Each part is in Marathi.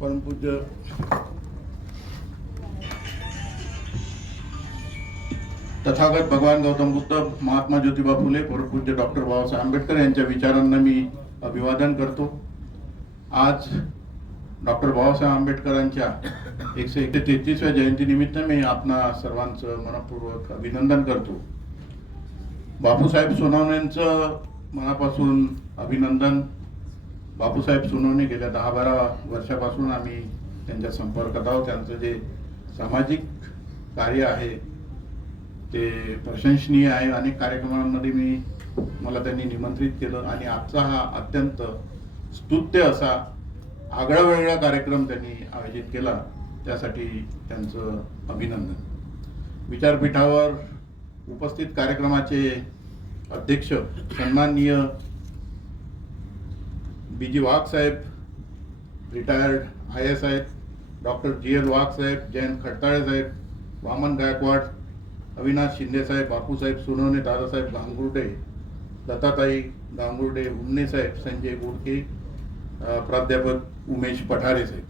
परमपूज्य तथागत भगवान गौतम बुद्ध महात्मा ज्योतिबा फुले परमपूज्य डॉक्टर बाबासाहेब आंबेडकर यांच्या विचारांना मी अभिवादन करतो. आज डॉक्टर बाबासाहेब आंबेडकरांच्या एकशे एकशे तेहतीसव्या जयंतीनिमित्त मी आपणा सर्वांचं मनपूर्वक अभिनंदन करतो. बापूसाहेब सोनावण्यांचं मनापासून अभिनंदन. बापूसाहेब सोनवणे गेल्या दहा बारा वर्षापासून आम्ही त्यांच्या संपर्कात आहोत. त्यांचं जे सामाजिक कार्य आहे ते प्रशंसनीय आहे. अनेक कार्यक्रमांमध्ये मी मला त्यांनी निमंत्रित केलं आणि आजचा हा अत्यंत स्तुत्य असा आगळा वेगळा कार्यक्रम त्यांनी आयोजित केला. त्यासाठी त्यांचं अभिनंदन. विचारपीठावर उपस्थित कार्यक्रमाचे अध्यक्ष सन्माननीय B G Wagh Saheb retired I S आहेत डॉक्टर जी एल वाघ साहेब जयंत खडताळे साहेब वामन गायकवाड अविनाश शिंदेसाहेब बापूसाहेब सोनवणे दादासाहेब गांगुर्डे लताताई गांगुर्डे उमने साहेब संजय गोडके प्राध्यापक उमेश पठारे साहेब.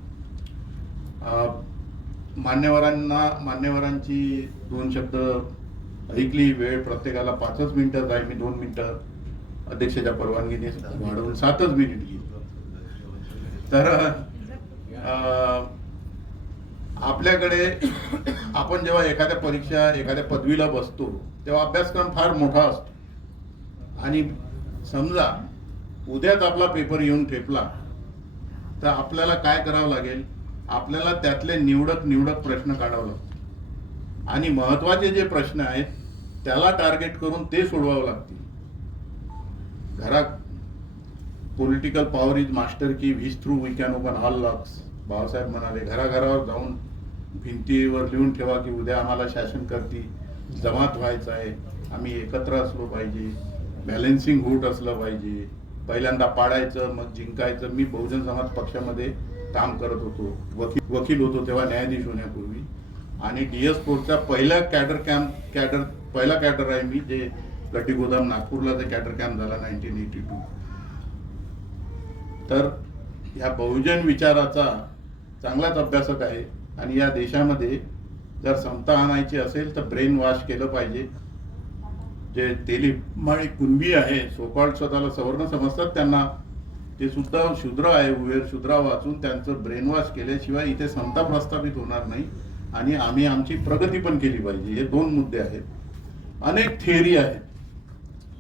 मान्यवरांना मान्यवरांची दोन शब्द ऐकली वेळ प्रत्येकाला पाचच मिनिटं जाईल मी दोन मिनिटं अध्यक्षाच्या परवानगीने वाढवून सातच मिनिट घेईल तर आपल्याकडे आपण जेव्हा एखाद्या परीक्षा एखाद्या पदवीला बसतो तेव्हा अभ्यासक्रम फार मोठा असतो. आणि समजा उद्याच आपला पेपर येऊन ठेपला तर आपल्याला काय करावं लागेल? आपल्याला त्यातले निवडक निवडक प्रश्न काढावं लागतील. आणि महत्त्वाचे जे प्रश्न आहेत त्याला टार्गेट करून ते सोडवावं लागतील. घरात political power is master key which through we can open all locks Babasaheb म्हणाले घराघरावर जाऊन भिंतीवर लिहून ठेवा की उद्या आम्हाला शासन करती जमात व्हायचं आहे. आम्ही एकत्र असलो पाहिजे. बॅलेन्सिंग होट असलं पाहिजे. पहिल्यांदा पाडायचं मग जिंकायचं. मी बहुजन समाज पक्षामध्ये काम करत होतो. वकील वकील होतो तेव्हा न्यायाधीश होण्यापूर्वी. आणि डी एस फोरचा पहिला कॅडर कॅम्प कॅडर पहिला कॅडर आहे मी जे गड्डी गोदाम नागपूरला जे कॅडर कॅम्प झाला नाईन्टीन एटी टू तर ह्या बहुजन विचाराचा चांगलाच अभ्यासक आहे. आणि या देशामध्ये जर समता आणायची असेल तर ब्रेन वॉश केलं पाहिजे. जे दिलीप माळी कुणबी आहे सोकॉल्ड स्वतःला सवर्ण समजतात त्यांना. ते सुद्धा शूद्र आहे उवेर शूद्रा वाचून त्यांचं ब्रेन वॉश केल्याशिवाय इथे समता प्रस्थापित होणार नाही. आणि आम्ही आमची प्रगती पण केली पाहिजे. हे दोन मुद्दे आहेत. अनेक थिअरी आहेत.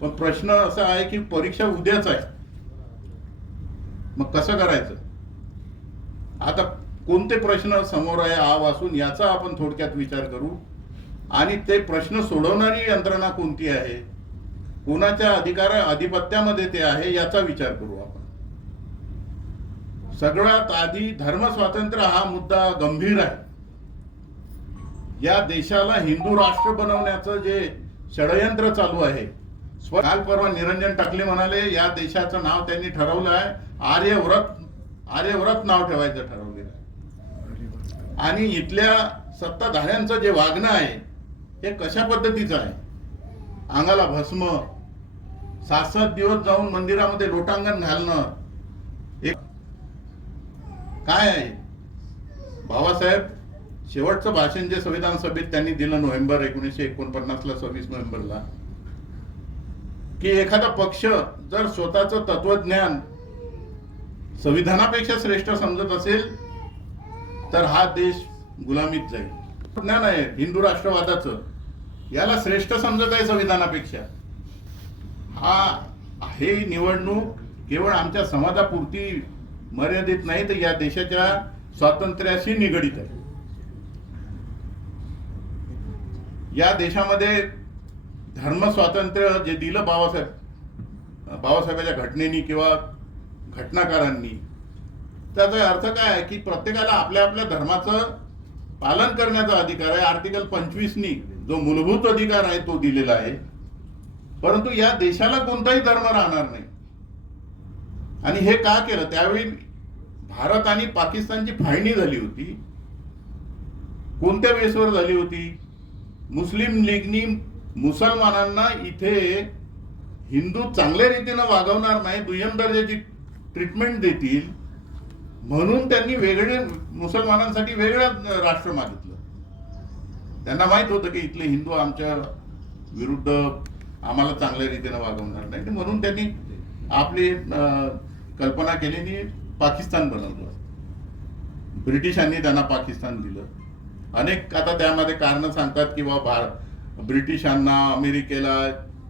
पण प्रश्न असा आहे की परीक्षा उद्याच आहे. मग कसं करायचं? आता कोणते प्रश्न समोर आहे आव असून याचा आपण थोडक्यात विचार करू. आणि ते प्रश्न सोडवणारी यंत्रणा कोणती आहे? कोणाच्या अधिकार आधिपत्यामध्ये ते आहे याचा विचार करू आपण. सगळ्यात आधी धर्म स्वातंत्र्य हा मुद्दा गंभीर आहे. या देशाला हिंदू राष्ट्र बनवण्याचं जे षडयंत्र चालू आहे काल परवा निरंजन टाकले म्हणाले या देशाचं नाव त्यांनी ठरवलं आहे. आर्यव्रत आर्यव्रत नाव ठेवायचं ठरवलेलं आहे. आणि इथल्या सत्ताधाऱ्यांचं जे वागणं आहे हे कशा पद्धतीचं आहे? अंगाला भस्म सात सात दिवस जाऊन मंदिरामध्ये लोटांगण घालणं एक काय आहे? बाबासाहेब शेवटचं भाषण जे संविधान सभेत त्यांनी दिलं नोव्हेंबर एकोणीसशे एकोणपन्नासला सव्वीस नोव्हेंबरला की एखादा पक्ष जर स्वतःचं तत्वज्ञान संविधानापेक्षा श्रेष्ठ समजत असेल तर हा देश गुलामीत जाईल. ज्ञान आहे हिंदू राष्ट्रवादाचं. याला श्रेष्ठ समजत आहे संविधानापेक्षा. हा हे निवडणूक केवळ आमच्या समाजापुरती मर्यादित नाही तर या देशाच्या स्वातंत्र्याशी निगडीत आहे. या देशामध्ये धर्म स्वातंत्र्य जे दिलं बाबासाहेब बाबासाहेबाच्या घटनेनी किंवा घटनाकारांनी त्याचा अर्थ काय आहे की प्रत्येकाला आपल्या आपल्या धर्माचं पालन करण्याचा अधिकार आहे. आर्टिकल पंचवीसनी जो मूलभूत अधिकार आहे तो दिलेला आहे. परंतु या देशाला कोणताही धर्म राहणार नाही. आणि हे का केलं? त्यावेळी भारत आणि पाकिस्तानची फाळणी झाली होती. कोणत्या बेसवर झाली होती? मुस्लिम लीगनी मुसलमानांना इथे हिंदू चांगल्या रीतीनं वागवणार नाही दुय्यम दर्जाची ट्रीटमेंट देतील म्हणून त्यांनी वेगळे मुसलमानांसाठी वेगळं राष्ट्र मागितलं. त्यांना माहीत होतं की इथले हिंदू आमच्या विरुद्ध आम्हाला चांगल्या रीतीनं वागवणार नाही म्हणून त्यांनी आपली कल्पना केली आणि पाकिस्तान बनवलं. ब्रिटिशांनी त्यांना पाकिस्तान दिलं. अनेक आता त्यामध्ये कारणं सांगतात की बा भार ब्रिटिशांना अमेरिकेला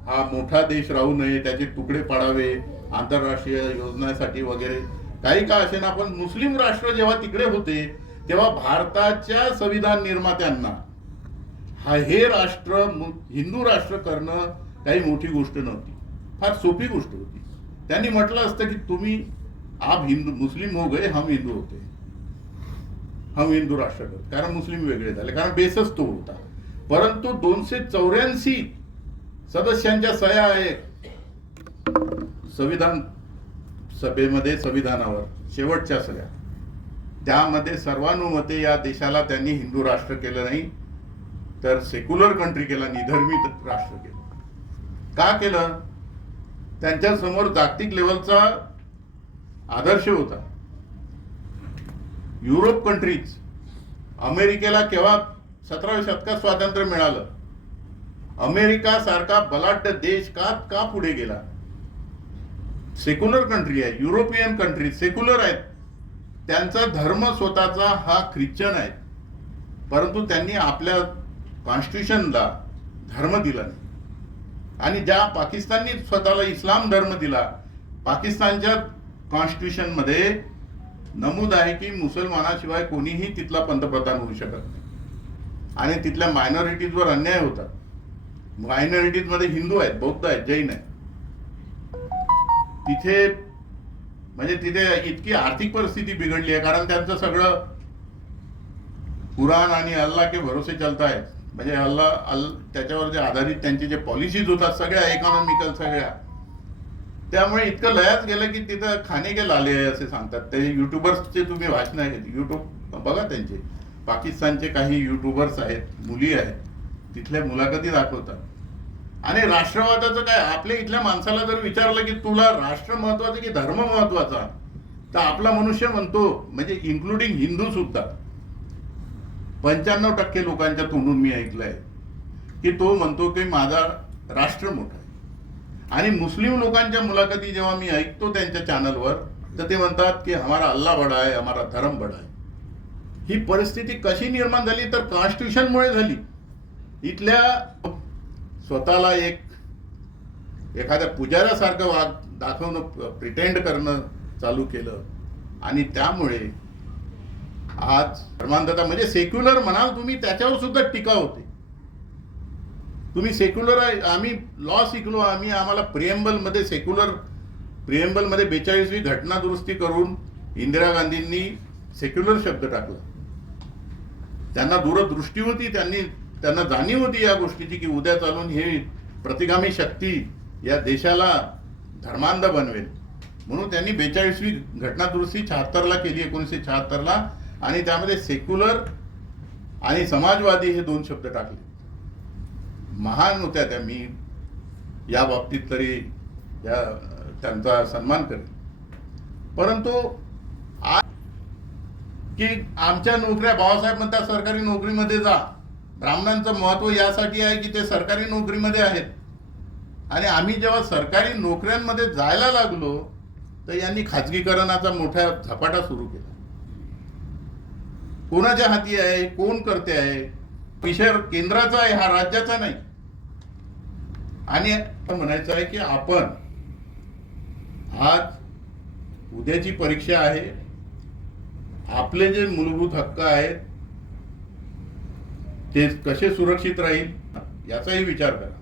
हा मोठा देश राहू नये त्याचे तुकडे पाडावे आंतरराष्ट्रीय योजनेसाठी वगैरे. काही का असे ना पण मुस्लिम राष्ट्र जेव्हा तिकडे होते तेव्हा भारताच्या संविधान निर्मात्यांना हा हे राष्ट्र हिंदू राष्ट्र करणं काही मोठी गोष्ट नव्हती. फार सोपी गोष्ट होती. त्यांनी म्हटलं असतं की तुम्ही आप हिंदू मुस्लिम हो गए हम हिंदू होते. हम हिंदू राष्ट्र करतो. कारण मुस्लिम वेगळे झाले. कारण बेसच तो होता. परंतु दोनशे चौऱ्याऐंशी सदस्यांच्या सह्या आहेत संविधान सभेमध्ये संविधानावर शेवटच्या सह्या. त्यामध्ये सर्वानुमते या देशाला त्यांनी हिंदू राष्ट्र केलं नाही तर सेक्युलर कंट्री केला निधर्मी राष्ट्र केलं. का केलं? त्यांच्यासमोर जागतिक लेवलचा आदर्श होता. युरोप कंट्रीज अमेरिकेला केव्हा सतराव्या शतकात स्वातंत्र्य मिळालं. अमेरिका सारखा बलाढ्य देश का का पुढे गेला? सेक्युलर कंट्री आहे युरोपियन कंट्री सेक्युलर आहेत. त्यांचा धर्म स्वतःचा हा ख्रिश्चन आहे. परंतु त्यांनी आपल्या कॉन्स्टिट्यूशनला धर्म दिला नाही. आणि ज्या पाकिस्ताननी स्वतःला इस्लाम धर्म दिला पाकिस्तानच्या कॉन्स्टिट्युशनमध्ये नमूद आहे की मुसलमानाशिवाय कोणीही तिथला पंतप्रधान होऊ शकत नाही. आणि तिथल्या मायनॉरिटीजवर अन्याय होतात. मायनॉरिटीजमध्ये हिंदू आहेत बौद्ध आहेत जैन आहेत. तिथे म्हणजे तिथे इतकी आर्थिक परिस्थिती बिघडली आहे कारण त्यांचं सगळं कुराण आणि अल्ला के भरोसे चलता आहेत. म्हणजे अल्ला अल त्याच्यावर जे आधारित त्यांचे जे पॉलिसीज होतात सगळ्या इकॉनॉमिकल सगळ्या. त्यामुळे इतकं लयाच गेलं की तिथं खाणे के लाले आहे असे सांगतात. ते युट्यूबर्सचे तुम्ही वाचन आहेत युट्यूब बघा त्यांचे. पाकिस्तानचे काही युट्यूबर्स आहेत मुली आहेत तिथल्या मुलाखती दाखवतात. आणि राष्ट्रवादाचं काय आपल्या इथल्या माणसाला जर विचारलं की तुला राष्ट्र महत्वाचं की धर्म महत्त्वाचा तर आपला मनुष्य म्हणतो म्हणजे इन्क्लुडिंग हिंदू सुद्धा. पंच्याण्णव टक्के लोकांच्या तोंडून मी ऐकलंय की तो म्हणतो की माझा राष्ट्र मोठा आहे. आणि मुस्लिम लोकांच्या मुलाखती जेव्हा मी ऐकतो त्यांच्या चॅनलवर तर ते म्हणतात की हमारा अल्लाह बडा आहे हमारा धर्म बडा आहे ही परिस्थिती कशी निर्माण झाली तर कॉन्स्टिट्यूशनमुळे झाली. इथल्या स्वतःला एक एखाद्या पुजाऱ्यासारखं वाग दाखवणं प्रिटेंड करणं चालू केलं. आणि त्यामुळे आज धर्मांधता म्हणजे सेक्युलर म्हणाल तुम्ही त्याच्यावर सुद्धा टीका होते. तुम्ही सेक्युलर आहे आम्ही लॉ शिकलो आम्ही आम्हाला प्रिएम्बलमध्ये सेक्युलर प्रिएम्बलमध्ये बेचाळीसवी घटना दुरुस्ती करून इंदिरा गांधींनी सेक्युलर शब्द टाकला. त्यांना दूरदृष्टी होती त्यांनी त्यांना जाणीव होती या गोष्टीची की उद्या चालून हे प्रतिगामी शक्ती या देशाला धर्मांध बनवेल. म्हणून त्यांनी बेचाळीसवी घटनादुरुस्ती शहात्तरला केली एकोणीसशे शहात्तरला. आणि त्यामध्ये सेक्युलर आणि समाजवादी हे दोन शब्द टाकले. महान होत्या त्या. मी या बाबतीत तरी या त्यांचा सन्मान करेन. परंतु की आमच्या नोकऱ्या बाबासाहेब म्हणतात सरकारी नोकरीमध्ये जा. ब्राह्मणांचं महत्त्व यासाठी आहे की ते सरकारी नोकरीमध्ये आहेत. आणि आम्ही जेव्हा सरकारी नोकऱ्यांमध्ये जायला लागलो तर यांनी खाजगीकरणाचा मोठा झपाटा सुरू केला. कोणाच्या हाती आहे कोण करते आहे विषय केंद्राचा आहे हा राज्याचा नाही. आणि म्हणायचं आहे की आपण आज उद्याची परीक्षा आहे आपले जे मूलभूत हक्क आहेत ते कसे सुरक्षित राहील याचाही विचार करा.